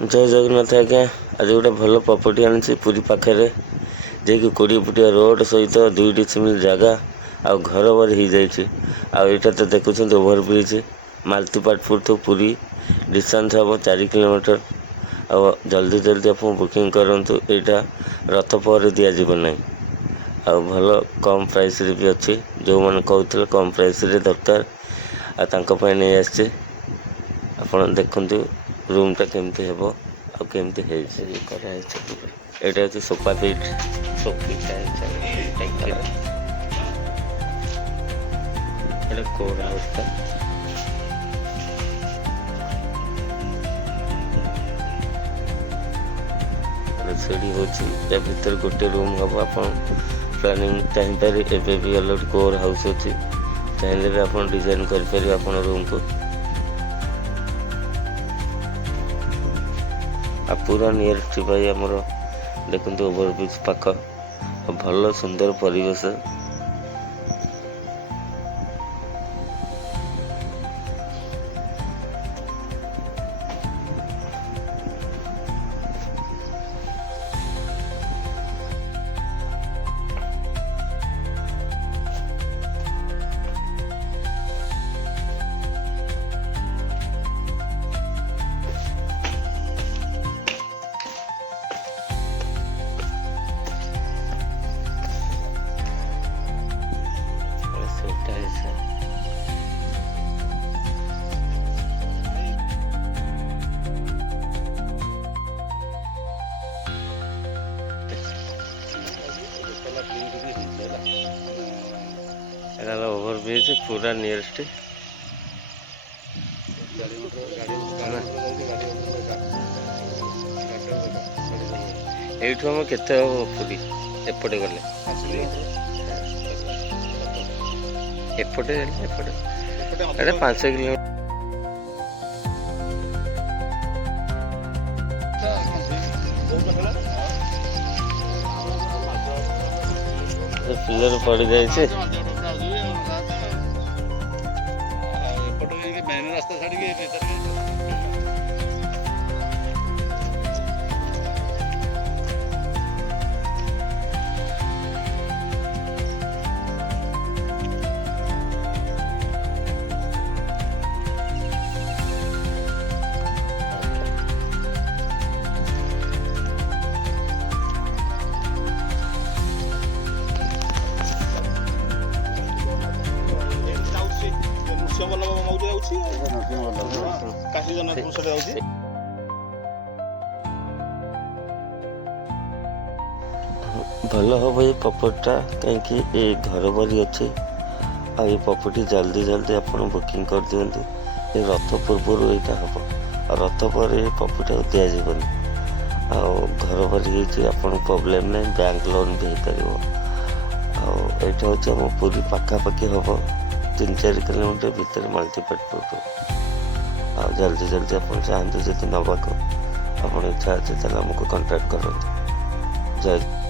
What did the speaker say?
जय जगन्नाथ आज्ञा। आज गोटे भल प्रॉपर्टी आनी पुरी पाखे जे 20 फुटिया रोड सहित 2 सिमिल जगह आ घर बार हो जाए तो देखुं ओवरब्रिज मालतीपाटपुर तो पूरी डिस्टेंस हम 4 किलोमीटर। आ जल्दी जल्दी आप बुकिंग करूँ। यहाँ रथ पर दिज्वना आ भल कम प्राइस रे भी अच्छी जो मैंने कहते कम प्राइस रे दरकार आ नहीं आसचे आपड़ देखु रूमटा केमती हे आमती ये सोफा बेड कोड हाउस सीढ़ी हो भीतर गोटे रूम हम आप प्लानिंग चाहिए एवं भी अलग कोर हाउस अच्छी चाहिए भी आप डिजाइन करें आप रूम को आ पूरा नियरेस्ट भाई आमर देखते ओवरब्रिज पाख भल सुंदर परिवेश। ओवरब्रिज पूरा नियरेस्ट एठू हम केते पुरी एपटे गले एपटे 5 किलोमीटर पिलर पड़ जाए मेन रास्ता छाड़ी भल हम ये प्रॉपर्टा कहीं घर बारी अच्छे आ प्रॉपर्टी जल्दी जल्दी आप बुकिंग कर दिंतु। ये रथ पूर्व यहाँ हम आ रथ पर प्रॉपर्टी दिज्वनी आ घर बारी आप प्रोब्लेम ना बैंक लोन भी हो पार आईटा हूँ आम पूरी पाखापाखि हम 3-4 किलोमीटर भितर मालतीपाटपुर आ जल्दी जल्दी आप चाहते जब नवाक आप इच्छा अच्छे आमको कंटाक्ट करें। जय